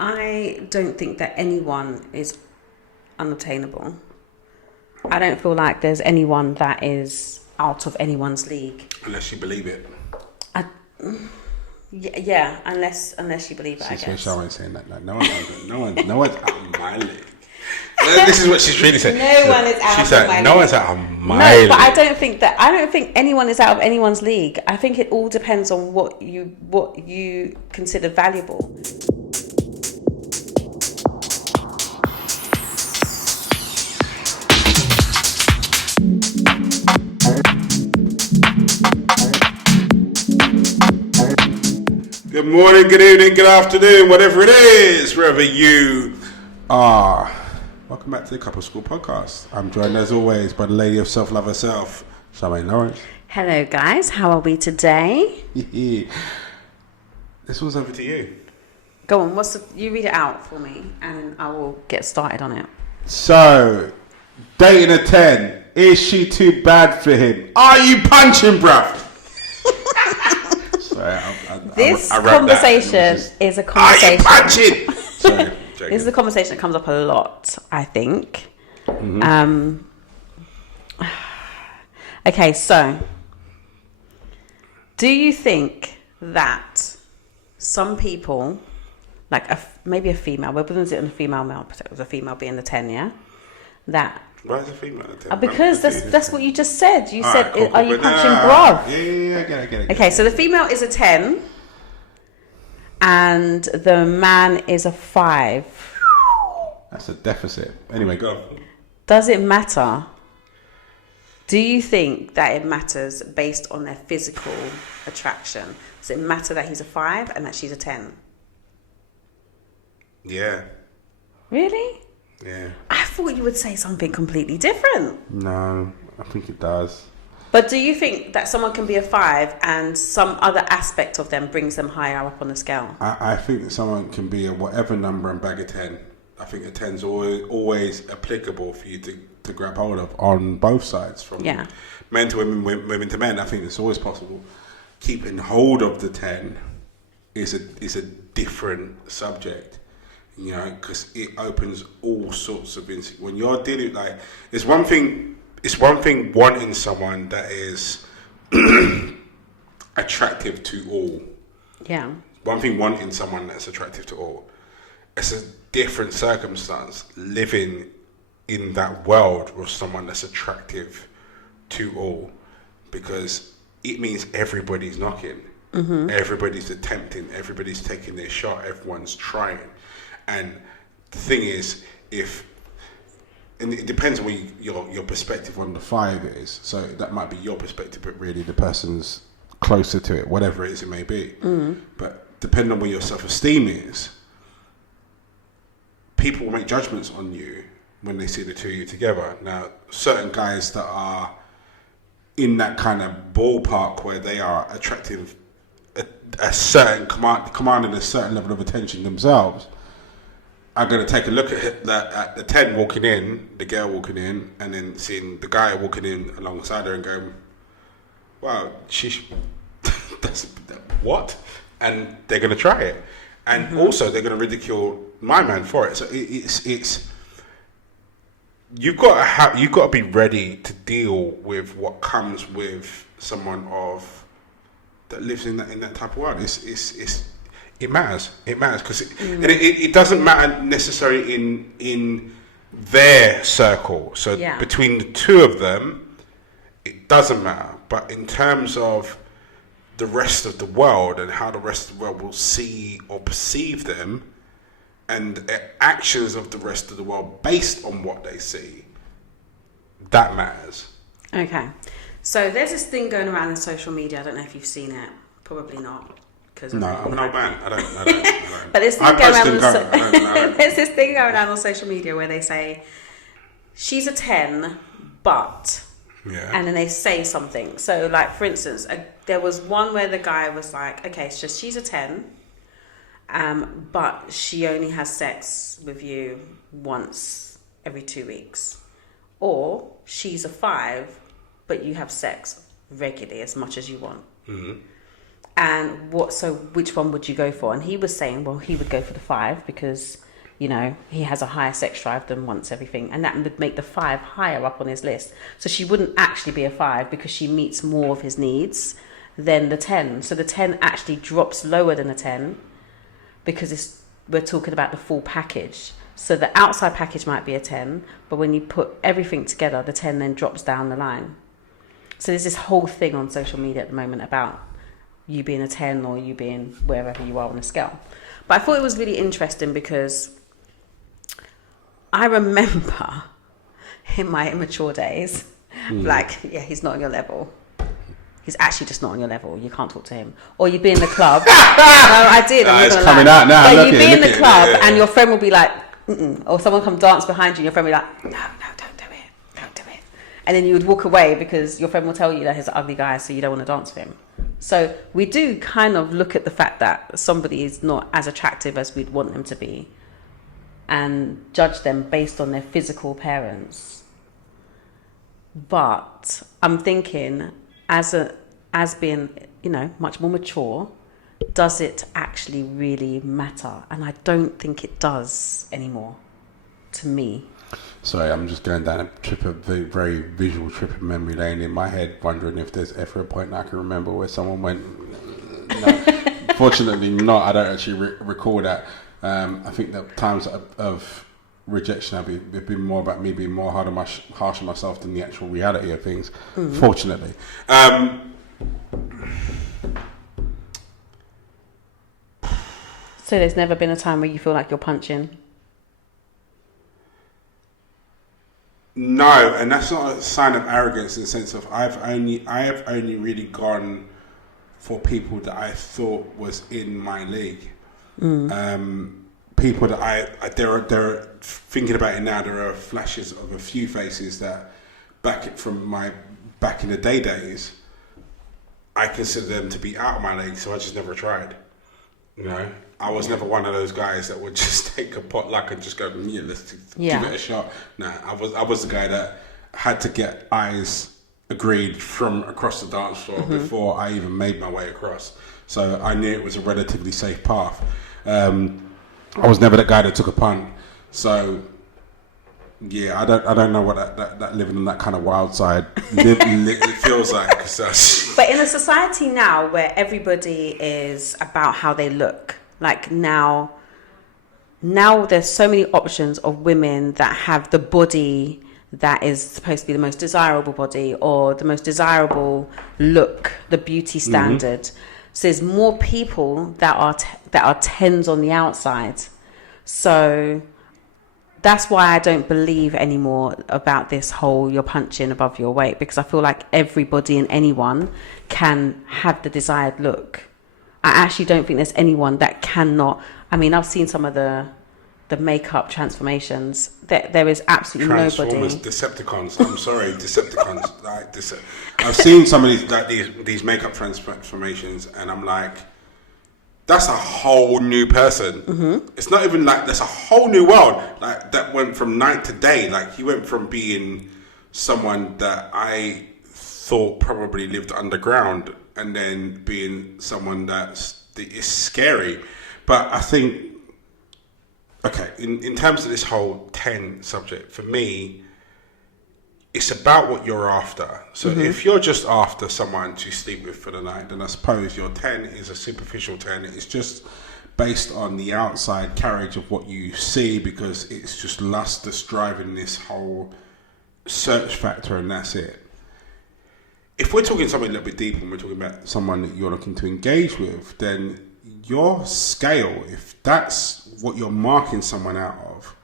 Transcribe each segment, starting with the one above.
I don't think that anyone is unattainable. I don't feel like there's anyone that is out of anyone's league. Unless you believe it. Yeah, unless you believe it, I guess. Charmaine's saying that. No one's out of my league. This is what she's really saying. No one is out of my league. No one's out of my league. No, but I don't think anyone is out of anyone's league. I think it all depends on what you consider valuable. Good morning, good evening, good afternoon, whatever it is, wherever you are. Welcome back to the Couple School Podcast. I'm joined as always by the lady of self-love herself, Charmaine and Andrew. Hello guys, how are we today? This one's over to you. Go on, you read it out for me and I will get started on it. So, dating a 10, is she too bad for him? Are you punching, bruv? This conversation is a conversation. Are you punching? Sorry. This is a conversation that comes up a lot, I think. Mm-hmm. Okay, so do you think that some people, like maybe a female, we're putting it on a female male, with a female being the 10, yeah? That. Why is a female the 10? Because that's what you just said. You said, cool. are you punching bruv? Yeah, I get it. Okay, so the female is a 10 and the man is a 5. That's a deficit. Anyway, go. Does it matter? Do you think that it matters based on their physical attraction? Does it matter that he's a 5 and that she's a 10? Yeah. Really? Yeah. I thought you would say something completely different. No, I think it does. But do you think that someone can be a 5 and some other aspect of them brings them higher up on the scale? I think that someone can be a whatever number and bag a 10. I think a 10's always applicable for you to grab hold of on both sides, from men to women, women to men. I think it's always possible. Keeping hold of the 10 is a different subject, you know, because it opens all sorts of when you're dealing it's one thing wanting someone that is attractive to all. Yeah. One thing wanting someone that's attractive to all. It's a different circumstance living in that world with someone that's attractive to all, because it means everybody's knocking, everybody's attempting, everybody's taking their shot, everyone's trying. And the thing is, and it depends on what your perspective on the 5 is. So that might be your perspective, but really the person's closer to it, whatever it is it may be. But depending on where your self-esteem is, people will make judgments on you when they see the two of you together. Now, certain guys that are in that kind of ballpark where they are attractive, a certain commanding a certain level of attention themselves, are going to take a look at the 10 walking in, the girl walking in, and then seeing the guy walking in alongside her and going, wow, that's what? And they're going to try it. And also they're going to ridicule my man for it. So it's you've got to be ready to deal with what comes with someone that lives in that type of world. It matters. It matters because it doesn't matter necessarily in their circle. So between the two of them, it doesn't matter. But in terms of the rest of the world and how the rest of the world will see or perceive them, and the actions of the rest of the world based on what they see, that matters. Okay. So there's this thing going around in social media. I don't know if you've seen it. Probably not. No, I'm an old man. I don't. But there's this thing going around on social media where they say, she's a 10, but... Yeah. And then they say something. So, like, for instance, there was one where the guy was like, okay, so she's a 10, but she only has sex with you once every 2 weeks. Or she's a 5, but you have sex regularly as much as you want. And which one would you go for? And he was saying, well, he would go for the 5 because, you know, he has a higher sex drive than wants everything. And that would make the 5 higher up on his list. So she wouldn't actually be a 5 because she meets more of his needs than the 10. So the 10 actually drops lower than the 10 because we're talking about the full package. So the outside package might be a 10, but when you put everything together, the 10 then drops down the line. So there's this whole thing on social media at the moment about you being a 10 or you being wherever you are on the scale. But I thought it was really interesting because I remember in my immature days, like, yeah, he's not on your level. He's actually just not on your level. You can't talk to him. Or you'd be in the club. No, I did. It's coming out now. But you'd be in the club and your friend will be like, mm-mm. Or someone come dance behind you and your friend will be like, no, don't do it. Don't do it. And then you would walk away because your friend will tell you that he's an ugly guy, so you don't want to dance with him. So we do kind of look at the fact that somebody is not as attractive as we'd want them to be and judge them based on their physical appearance. But I'm thinking, as being, you know, much more mature, does it actually really matter? And I don't think it does anymore, to me. Sorry, I'm just going down a very visual trip of memory lane in my head, wondering if there's ever a point I can remember where someone went. No, fortunately not. I don't actually recall that. I think that times of rejection have been more about me being more harsh on myself than the actual reality of things. Fortunately. So there's never been a time where you feel like you're punching? No, and that's not a sign of arrogance in the sense of I have only really gone for people that I thought was in my league. People that there are thinking about it now, there are flashes of a few faces that back in the day days, I consider them to be out of my league, so I just never tried. You know, I was never one of those guys that would just take a potluck and just go, yeah, let's give it a shot. Nah, I was the guy that had to get eyes agreed from across the dance floor before I even made my way across. So I knew it was a relatively safe path. I was never that guy that took a punt. So yeah, I don't know what that living on that kind of wild side it feels like. But in a society now where everybody is about how they look, like now there's so many options of women that have the body that is supposed to be the most desirable body or the most desirable look, the beauty standard. So there's more people that are 10s on the outside. So that's why I don't believe anymore about this whole you're punching above your weight, because I feel like everybody and anyone can have the desired look. I actually don't think there's anyone that cannot. I mean, I've seen some of the makeup transformations. There is absolutely Transformers, nobody. Decepticons. I'm sorry, Decepticons. I've seen some of these makeup transformations, and I'm like, that's a whole new person. It's not even like that's a whole new world. Like that went from night to day. Like he went from being someone that I thought probably lived underground, and then being someone that is scary. But I think, okay, in terms of this whole 10 subject, for me, it's about what you're after. So if you're just after someone to sleep with for the night, then I suppose your 10 is a superficial 10. It's just based on the outside carriage of what you see, because it's just lust that's driving this whole search factor, and that's it. If we're talking something a little bit deeper and we're talking about someone that you're looking to engage with, then your scale, if that's what you're marking someone out of,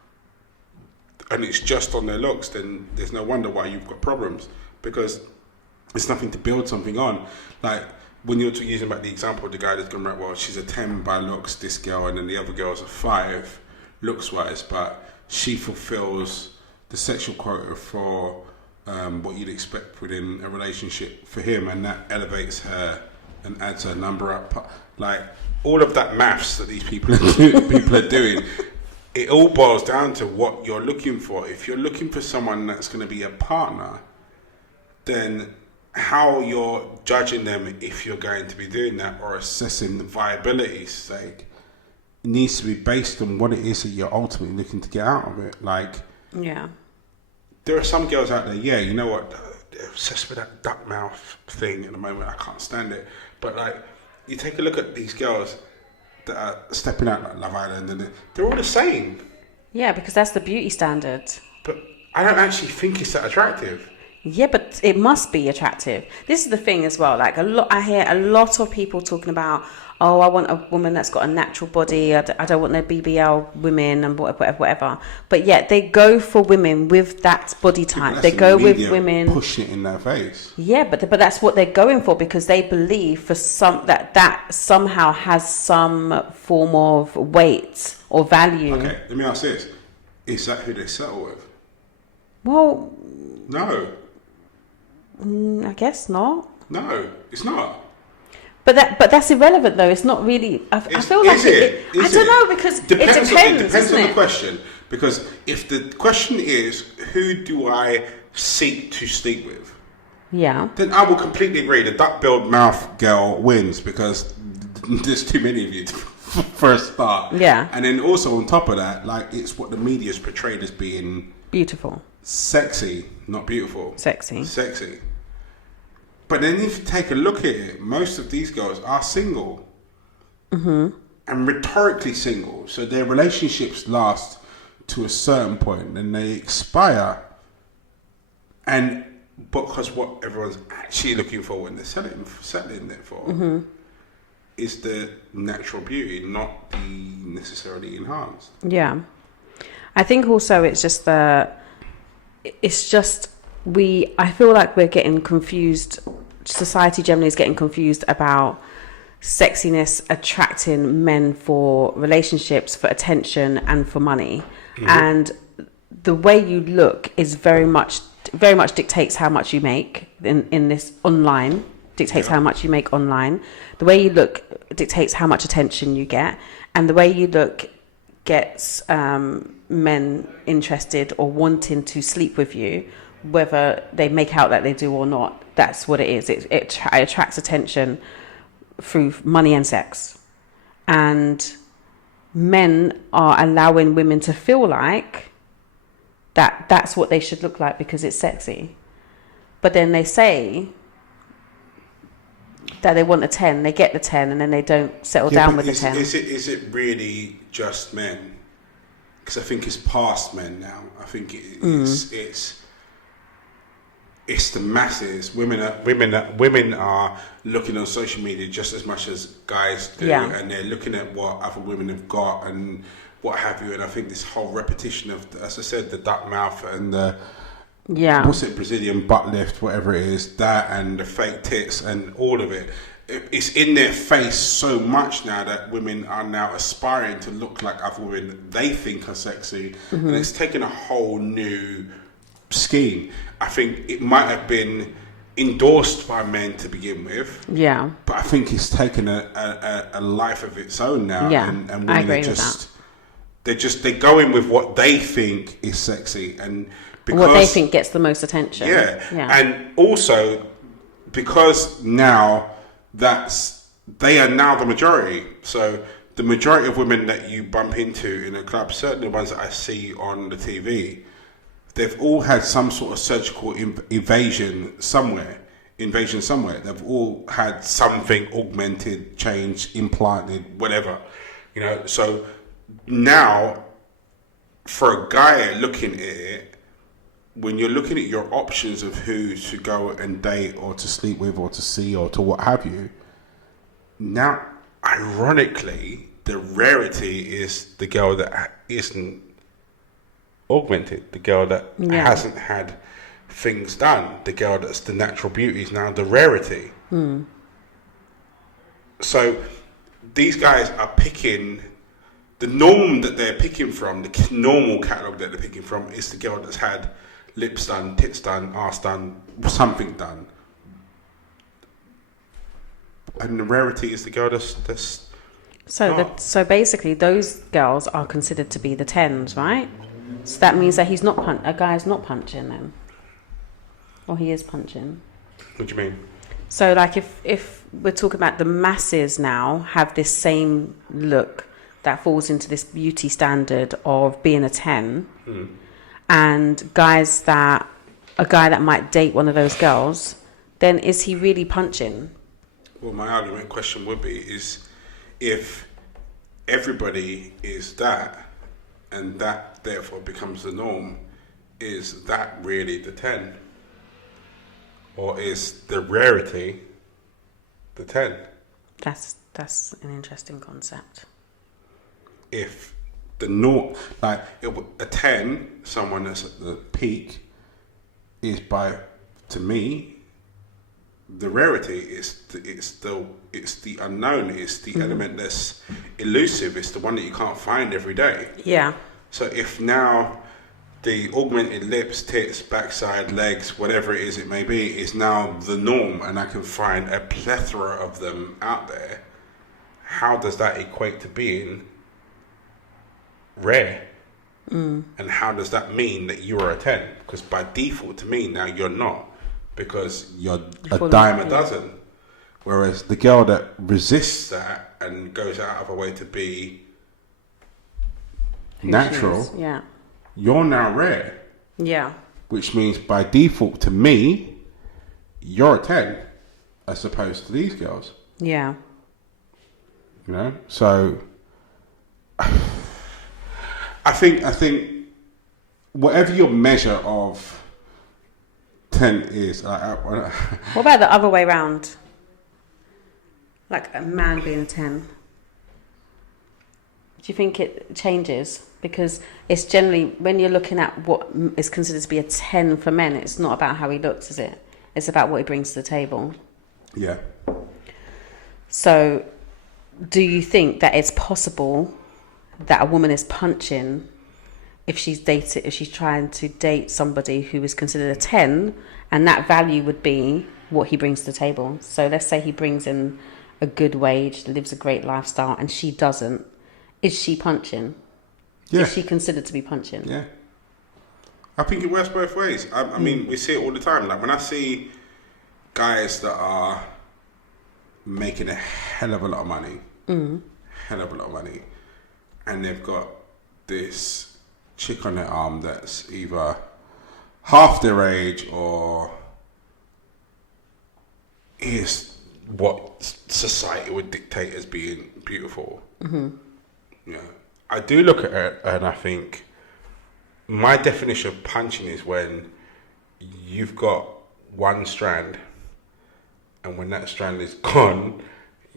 and it's just on their looks, then there's no wonder why you've got problems, because it's nothing to build something on. Like when you're using back the example of the guy that's going right, well, she's a 10 by looks, this girl, and then the other girl's a 5 looks wise, but she fulfills the sexual quota for what you'd expect within a relationship for him, and that elevates her and adds her number up. Like all of that maths that these people are doing, it all boils down to what you're looking for. If you're looking for someone that's going to be a partner, then how you're judging them if you're going to be doing that or assessing the viability's sake, it needs to be based on what it is that you're ultimately looking to get out of it. Like, yeah, there are some girls out there, yeah, you know what, they're obsessed with that duck mouth thing at the moment. I can't stand it. But like, you take a look at these girls that are stepping out like Love Island, and they're all the same. Yeah, because that's the beauty standard. But I don't actually think it's that attractive. Yeah, but it must be attractive. This is the thing as well. Like I hear a lot of people talking about, oh, I want a woman that's got a natural body. I don't want no BBL women and whatever. But yet they go for women with that body type. They go with women pushing it in their face. Yeah, but that's what they're going for, because they believe for some that somehow has some form of weight or value. Okay, let me ask this: is that who they settle with? Well, no. I guess not. No, it's not. But that's irrelevant, though. It's not really. I feel like I don't know, because it depends. It depends on the question. Because if the question is, who do I seek to sleep with? Yeah. Then I will completely agree. The duck-billed mouth girl wins, because there's too many of you for a start. Yeah. And then also on top of that, like, it's what the media's portrayed as being beautiful. Sexy, not beautiful. Sexy. But then if you take a look at it, most of these girls are single. Mm-hmm. And rhetorically single. So their relationships last to a certain point and they expire. And because what everyone's actually looking for when they're settling it for mm-hmm. is the natural beauty, not the necessarily enhanced. Yeah. I think also I feel like we're getting confused. Society generally is getting confused about sexiness attracting men for relationships, for attention, and for money. Mm-hmm. And the way you look is very much dictates how much you make in this online. Dictates how much you make online. The way you look dictates how much attention you get, and the way you look gets men interested or wanting to sleep with you, whether they make out that they do or not. That's what it is. It attracts attention through money and sex, and men are allowing women to feel like that's what they should look like because it's sexy. But then they say that they want a 10, they get the 10, and then they don't settle down with the 10. Is it really just men? Because I think it's past men now. I think it's the masses. Women are looking on social media just as much as guys do, and they're looking at what other women have got and what have you. And I think this whole repetition of, as I said, the duck mouth and the what's it, Brazilian butt lift, whatever it is, that and the fake tits and all of it. It's in their face so much now that women are now aspiring to look like other women they think are sexy, mm-hmm. and it's taken a whole new scheme. I think it might have been endorsed by men to begin with, but I think it's taken a life of its own now, and women I agree with that. They go in with what they think is sexy, and because what they think gets the most attention. And also because now they are now the majority. So the majority of women that you bump into in a club, certainly the ones that I see on the TV, they've all had some sort of surgical invasion somewhere. They've all had something augmented, changed, implanted, whatever. So now for a guy looking at it, when you're looking at your options of who to go and date or to sleep with or to see or to what have you, now, ironically, the rarity is the girl that isn't augmented, the girl that hasn't had things done, the girl that's the natural beauty is now the rarity. So these guys are picking the norm that they're picking from, the normal catalogue that they're picking from is the girl that's had lips done, tits done, arse done, something done. And the rarity is the girl that's So basically those girls are considered to be the 10s, right? So that means that a guy's not punching then. Or he is punching. What do you mean? So, like, if we're talking about the masses now have this same look that falls into this beauty standard of being a 10, and a guy that might date one of those girls, then is he really punching? Well, my argument question would be is if everybody is that, and that therefore becomes the norm, is that really the 10? Or is the rarity the 10? That's an interesting concept. If the norm, like a 10, someone that's at the peak, is to me, the rarity is it's the unknown, it's the element that's elusive, it's the one that you can't find every day. Yeah. So if now the augmented lips, tits, backside, legs, whatever it is it may be, is now the norm, and I can find a plethora of them out there, how does that equate to being rare? And how does that mean that you are a 10? Because by default to me now you're not, because you're a dime a dozen. Whereas the girl that resists that and goes out of her way to be natural, you're now rare. Yeah. Which means by default to me, you're a 10 as opposed to these girls. Yeah. You know? So I think whatever your measure of 10 is, what about the other way around? Like a man being a 10. Do you think it changes? Because it's generally, when you're looking at what is considered to be a 10 for men, it's not about how he looks, is it? It's about what he brings to the table. Yeah. So, do you think that it's possible that a woman is punching if she's trying to date somebody who is considered a 10, and that value would be what he brings to the table? So let's say he brings in a good wage, lives a great lifestyle, and she doesn't. Is she punching? Yeah. Is she considered to be punching? Yeah. I think it works both ways. I mean, we see it all the time. Like when I see guys that are making a hell of a lot of money, and they've got this chick on their arm that's either half their age or is what society would dictate as being beautiful. Yeah, I do look at it and I think my definition of punching is when you've got one strand, and when that strand is gone,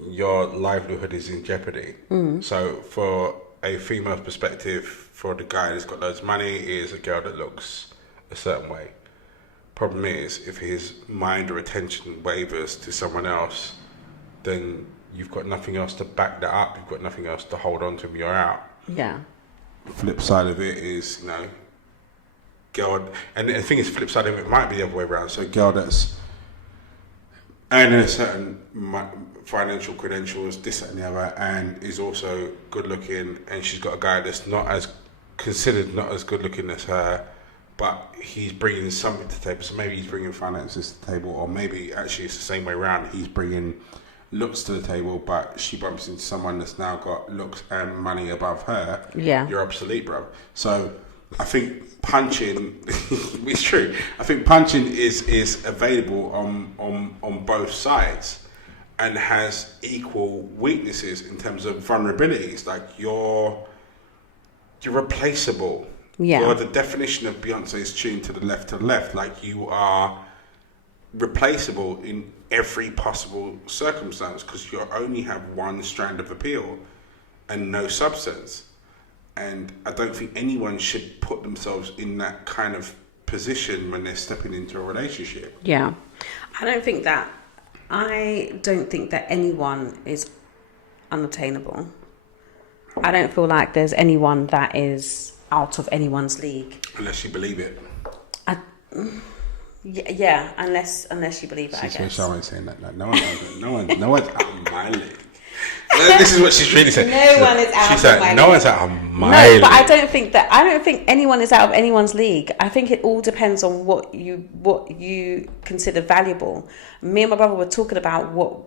your livelihood is in jeopardy. So for a female perspective, for the guy that's got loads of money, is a girl that looks a certain way. Problem is, if his mind or attention wavers to someone else, then you've got nothing else to back that up. You've got nothing else to hold on to. You're out. Yeah. Flip side of it is, girl, and the thing is, flip side of it might be the other way around. So a girl that's earning a certain financial credentials, this, that, and the other, and is also good looking, and she's got a guy that's not as good looking as her, but he's bringing something to the table. So maybe he's bringing finances to the table, or maybe actually it's the same way around. He's bringing looks to the table, but she bumps into someone that's now got looks and money above her. Yeah, you're obsolete, bro. So I think punching, it's true. I think punching is available on both sides, and has equal weaknesses in terms of vulnerabilities. Like you're replaceable. Yeah. You're the definition of Beyonce's tune to the left. Like you are replaceable in every possible circumstance because you only have one strand of appeal and no substance. And I don't think anyone should put themselves in that kind of position when they're stepping into a relationship. Yeah. I don't think that anyone is unattainable. I don't feel like there's anyone that is out of anyone's league. Unless you believe it. Yeah, unless you believe it, I guess. So Charmaine saying that. No one's out of my league. This is what she's really saying. No one is out of my league. No one's out of my league. But I don't think anyone is out of anyone's league. I think it all depends on what you consider valuable. Me and my brother were talking about what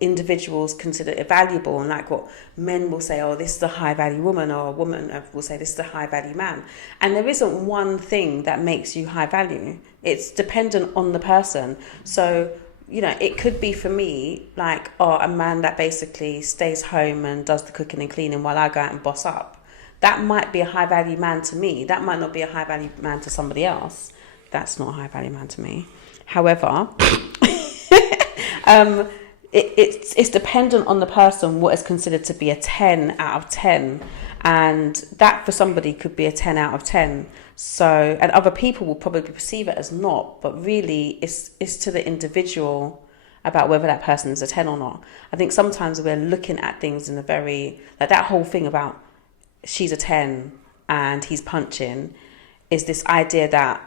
individuals consider valuable, and like what men will say, oh, this is a high value woman, or a woman will say this is a high value man. And there isn't one thing that makes you high value. It's dependent on the person. So, you know, it could be for me, like, a man that basically stays home and does the cooking and cleaning while I go out and boss up. That might be a high value man to me. That might not be a high value man to somebody else. That's not a high value man to me. However, it's dependent on the person what is considered to be a 10 out of 10. And that for somebody could be a 10 out of 10. So, and other people will probably perceive it as not, but really it's to the individual about whether that person is a 10 or not. I think sometimes we're looking at things in a very, like that whole thing about she's a 10 and he's punching, is this idea that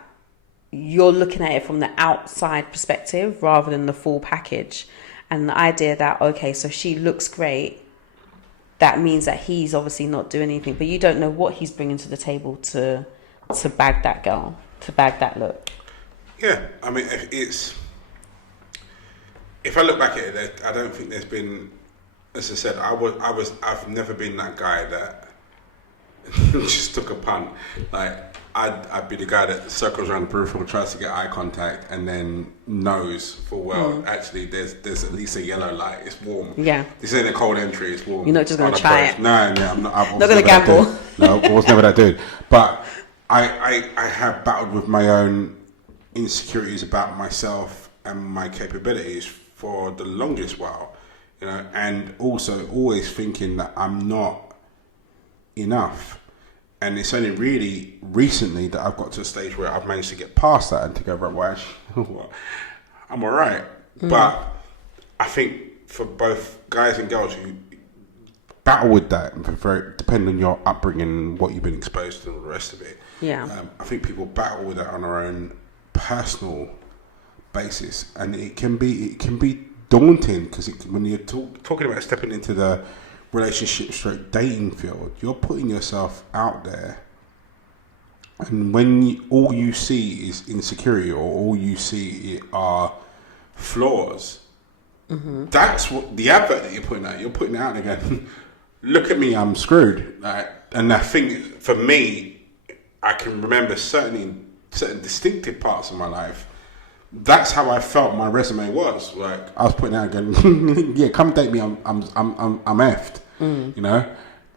you're looking at it from the outside perspective rather than the full package. And the idea that, okay, so she looks great, that means that he's obviously not doing anything, but you don't know what he's bringing to the table to bag that girl, to bag that look. Yeah, I mean, if I look back at it, I don't think there's been, as I said, I've never been that guy that just took a punt. Like, I'd be the guy that circles around the peripheral, tries to get eye contact, and then knows full well, actually, there's at least a yellow light. It's warm. Yeah. This ain't a cold entry. It's warm. You're not just going to try it. No, I'm not. I'm not going to gamble. No, I was never that dude. But I have battled with my own insecurities about myself and my capabilities for the longest while, you know, and also always thinking that I'm not enough. And it's only really recently that I've got to a stage where I've managed to get past that and to go, right, well, actually, I'm all right. But I think for both guys and girls who battle with that, depending on your upbringing and what you've been exposed to and all the rest of it, I think people battle with that on their own personal basis. And it can be daunting because when you're talking about stepping into the relationship / dating field, you're putting yourself out there, and when all you see is insecurity or all you see are flaws, that's what the advert that you're putting out. You're putting it out again. Look at me, I'm screwed. Like, and I think for me, I can remember certain distinctive parts of my life. That's how I felt my resume was. Like, I was putting out again, yeah, come date me. I'm effed. You know,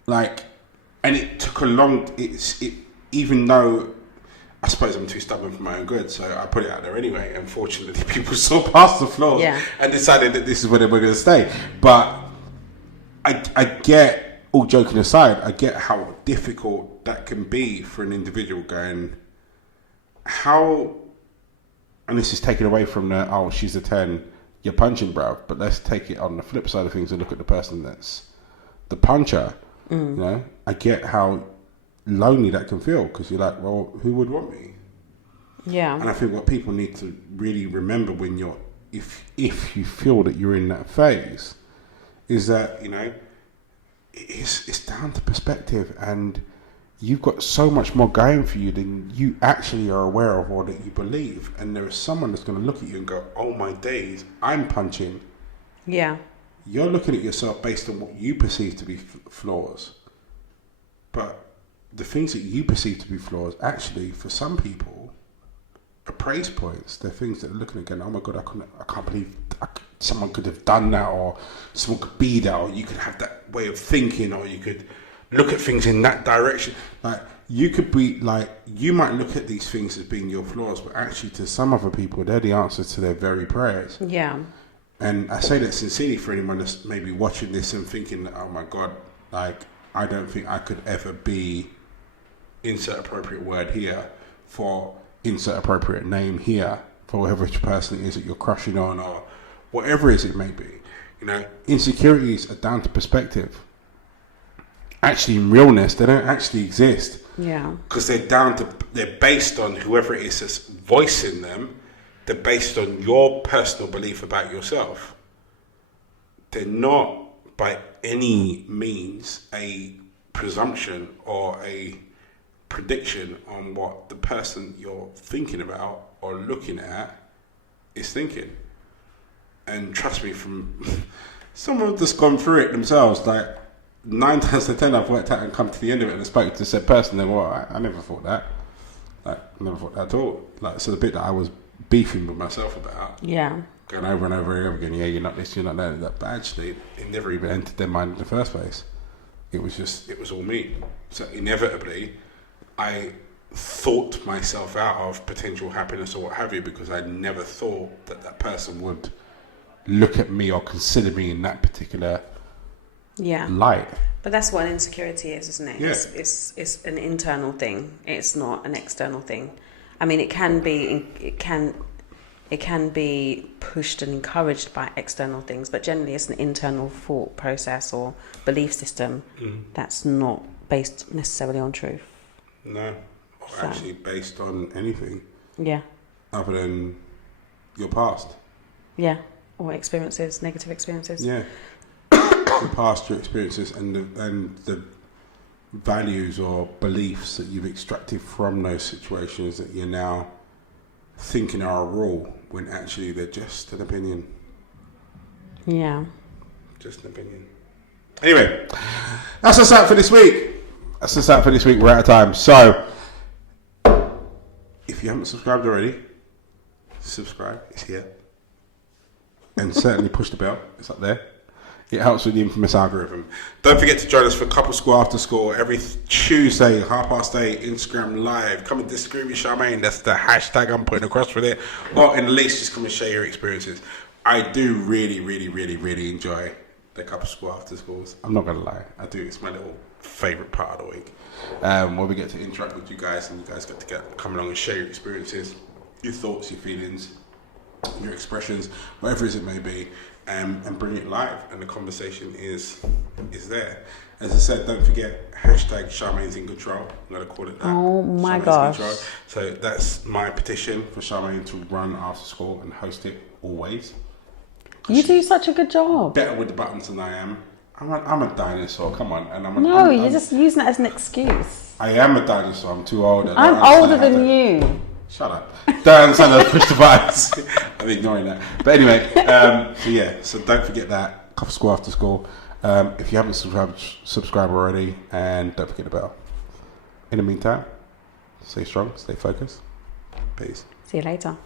like, and it took a long. Even though I suppose I'm too stubborn for my own good, so I put it out there anyway. Unfortunately, people saw past the flaws and decided that this is where they were going to stay. But I get, all joking aside, I get how difficult that can be for an individual going, how. And this is taken away from the, she's a 10, you're punching, bruv. But let's take it on the flip side of things and look at the person that's the puncher. You know, I get how lonely that can feel because you're like, well, who would want me? Yeah. And I think what people need to really remember when you're, if you feel that you're in that phase, is that, you know, it's down to perspective, and you've got so much more going for you than you actually are aware of or that you believe. And there is someone that's going to look at you and go, oh my days, I'm punching. Yeah. You're looking at yourself based on what you perceive to be flaws. But the things that you perceive to be flaws, actually, for some people, are praise points. They're things that are looking again, oh my God, I can't believe someone could have done that, or someone could be that, or you could have that way of thinking, or you could look at things in that direction. Like, you could be like, you might look at these things as being your flaws, but actually to some other people, they're the answers to their very prayers. Yeah. And I say that sincerely for anyone that's maybe watching this and thinking, oh my God, like, I don't think I could ever be insert appropriate word here for insert appropriate name here for whatever person it is that you're crushing on, or whatever it is it may be. You know, insecurities are down to perspective. Actually, in realness, they don't actually exist. Yeah. Because they're based on whoever it is that's voicing them. They're based on your personal belief about yourself. They're not by any means a presumption or a prediction on what the person you're thinking about or looking at is thinking. And trust me, from someone that's gone through it themselves, like 9 times out of 10 I've worked out and come to the end of it and spoke to said person, then well, I never thought that. Like, I never thought that at all. Like, so the bit that I was beefing with myself about, going over and over and over again, you're not this, you're not that, but actually it never even entered their mind in the first place. It was all me. So inevitably I thought myself out of potential happiness or what have you, because I never thought that person would look at me or consider me in that particular light. But that's what insecurity is, isn't it? Yeah. It's an internal thing. It's not an external thing. I mean, it can be pushed and encouraged by external things, but generally it's an internal thought process or belief system that's not based necessarily on truth. No, or actually based on anything. Yeah. Other than your past. Yeah, or experiences, negative experiences. Yeah. Your past, your experiences, and the values or beliefs that you've extracted from those situations that you're now thinking are a rule, when actually they're just an opinion. Yeah. Just an opinion. Anyway, that's us out for this week. We're out of time. So, if you haven't subscribed already, subscribe. It's here. And certainly push the bell. It's up there. It helps with the infamous algorithm. Don't forget to join us for Couple School After School every Tuesday, 8:30, Instagram Live. Come and disagree with Charmaine. That's the hashtag I'm putting across with it. Or at least just come and share your experiences. I do really, really, really, really enjoy the Couple School After Schools. I'm not going to lie. I do. It's my little favourite part of the week. Where we get to interact with you guys, and you guys get to come along and share your experiences, your thoughts, your feelings, your expressions, whatever it may be. And bring it live, and the conversation is there. As I said, don't forget hashtag Charmaine's in control. I'm going to call it that. Oh my Charmaine's gosh! in control. So that's my petition for Charmaine to run after school and host it always. You do such a good job. Better with the buttons than I am. I'm a dinosaur. Come on, and you're just using it as an excuse. I am a dinosaur. I'm too old. I'm older than you. Shut up. Don't understand how to push the buttons. I'm ignoring that. But anyway, so don't forget that. Couple School After School. If you haven't subscribed already, and don't forget the bell. In the meantime, stay strong, stay focused. Peace. See you later.